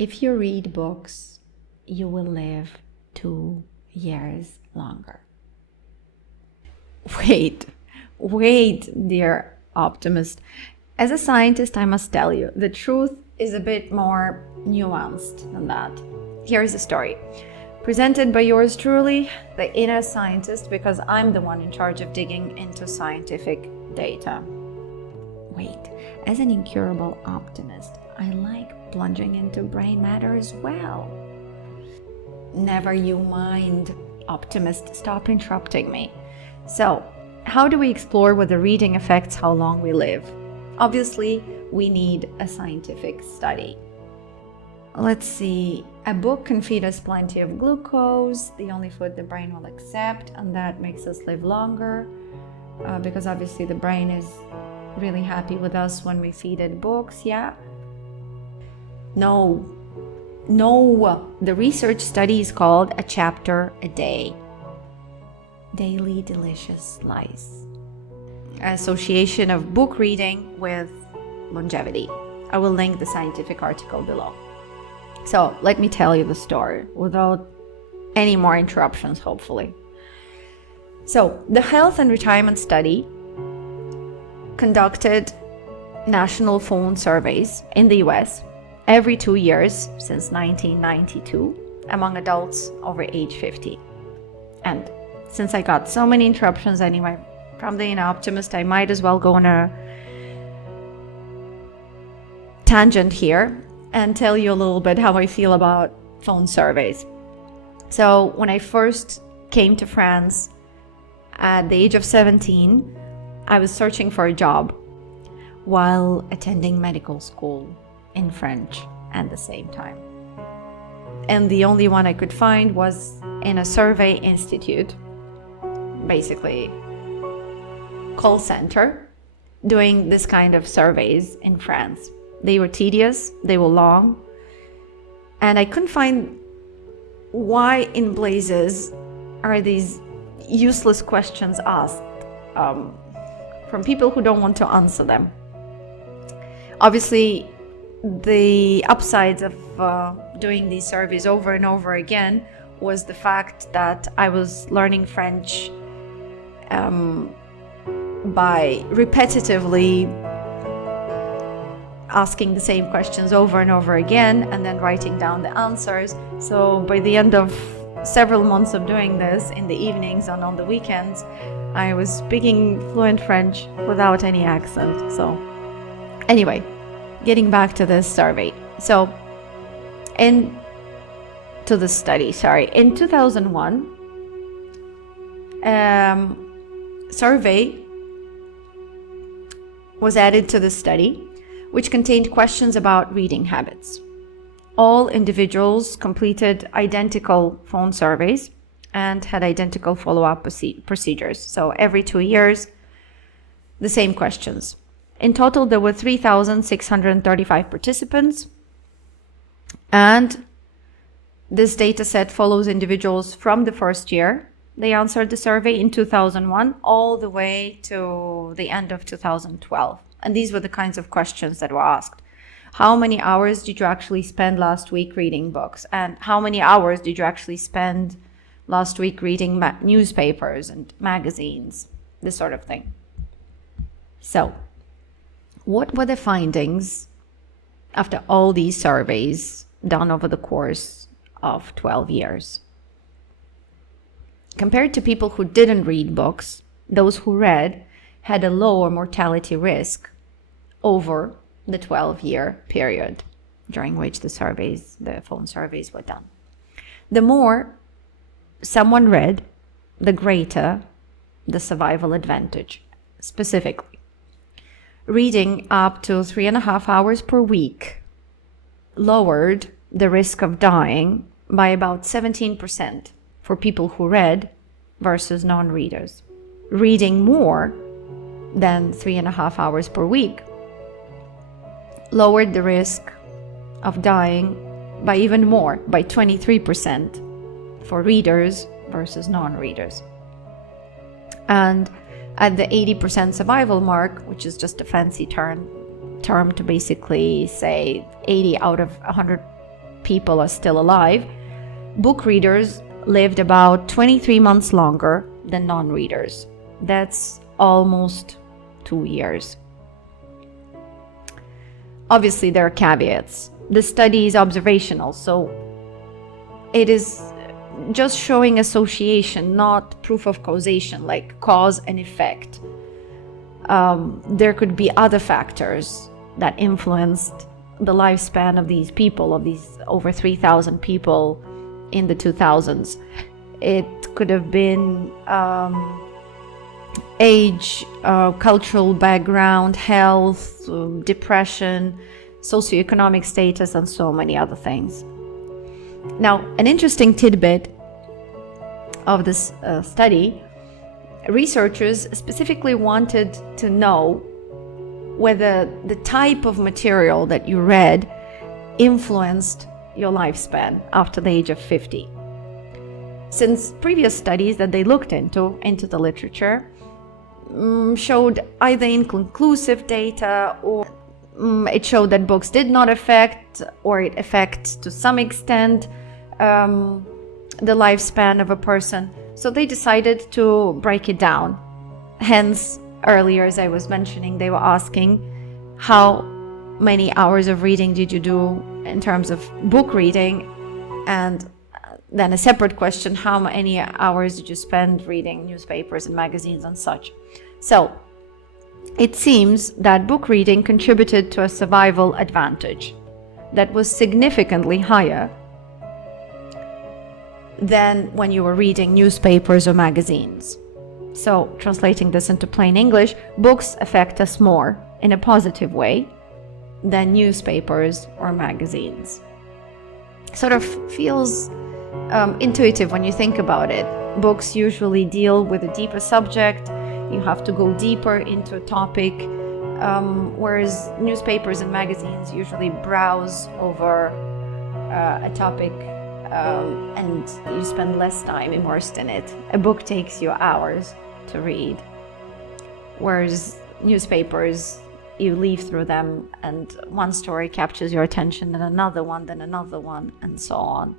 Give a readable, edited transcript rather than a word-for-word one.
If you read books, you will live 2 years longer. Wait, dear optimist. As a scientist, I must tell you, the truth is a bit more nuanced than that. Here's the story. Presented by yours truly, the inner scientist, because I'm the one in charge of digging into scientific data. Wait, as an incurable optimist, I like plunging into brain matter as well. Never you mind, optimist, stop interrupting me. So, how do we explore whether reading affects how long we live? Obviously, we need a scientific study. Let's see, a book can feed us plenty of glucose, the only food the brain will accept, and that makes us live longer, because obviously the brain is really happy with us when we feed it books, yeah? No, the research study is called a chapter a day. Daily delicious slice. Association of book reading with longevity. I will link the scientific article below. So let me tell you the story without any more interruptions, hopefully. So the Health and Retirement Study conducted national phone surveys in the US every 2 years since 1992 among adults over age 50. And since I got so many interruptions anyway from the inner optimist, I might as well go on a tangent here and tell you a little bit how I feel about phone surveys. So when I first came to France at the age of 17, I was searching for a job while attending medical school in French at the same time. And the only one I could find was in a survey institute, basically call center, doing this kind of surveys in France. They were tedious, they were long, and I couldn't find why in blazes are these useless questions asked from people who don't want to answer them. Obviously, the upsides of doing these surveys over and over again was the fact that I was learning French by repetitively asking the same questions over and over again and then writing down the answers. So by the end of several months of doing this in the evenings and on the weekends, I was speaking fluent French without any accent. So anyway, getting back to this survey. So in 2001, survey was added to the study, which contained questions about reading habits. All individuals completed identical phone surveys and had identical follow-up procedures. So every 2 years, the same questions. In total, there were 3,635 participants, and this data set follows individuals from the first year they answered the survey in 2001 all the way to the end of 2012. And these were the kinds of questions that were asked. How many hours did you actually spend last week reading books? And how many hours did you actually spend last week reading newspapers and magazines? This sort of thing. So, what were the findings after all these surveys done over the course of 12 years? Compared to people who didn't read books, those who read had a lower mortality risk over the 12-year period during which the phone surveys were done. The more someone read, the greater the survival advantage. Specifically, reading up to 3.5 hours per week lowered the risk of dying by about 17% for people who read versus non-readers. Reading more than 3.5 hours per week lowered the risk of dying by even more, by 23% for readers versus non-readers. And at the 80% survival mark, which is just a fancy term to basically say 80 out of 100 people are still alive, book readers lived about 23 months longer than non-readers. That's almost 2 years. Obviously, there are caveats. The study is observational, so it is just showing association, not proof of causation, like cause and effect. There could be other factors that influenced the lifespan of these people, of these over 3,000 people in the 2000s. It could have been age, cultural background, health, depression, socioeconomic status, and so many other things. Now, an interesting tidbit of this study, researchers specifically wanted to know whether the type of material that you read influenced your lifespan after the age of 50. Since previous studies that they looked into the literature, showed either inconclusive data, or it showed that books did not affect, or it affects to some extent, the lifespan of a person. So they decided to break it down. Hence, earlier, as I was mentioning, they were asking how many hours of reading did you do in terms of book reading, and then a separate question, how many hours did you spend reading newspapers and magazines and such. So it seems that book reading contributed to a survival advantage that was significantly higher than when you were reading newspapers or magazines. So, translating this into plain English, books affect us more in a positive way than newspapers or magazines. Sort of feels intuitive when you think about it. Books usually deal with a deeper subject. You have to go deeper into a topic, whereas newspapers and magazines usually browse over a topic, and you spend less time immersed in it. A book takes you hours to read, whereas newspapers, you leaf through them and one story captures your attention, then another one, and so on.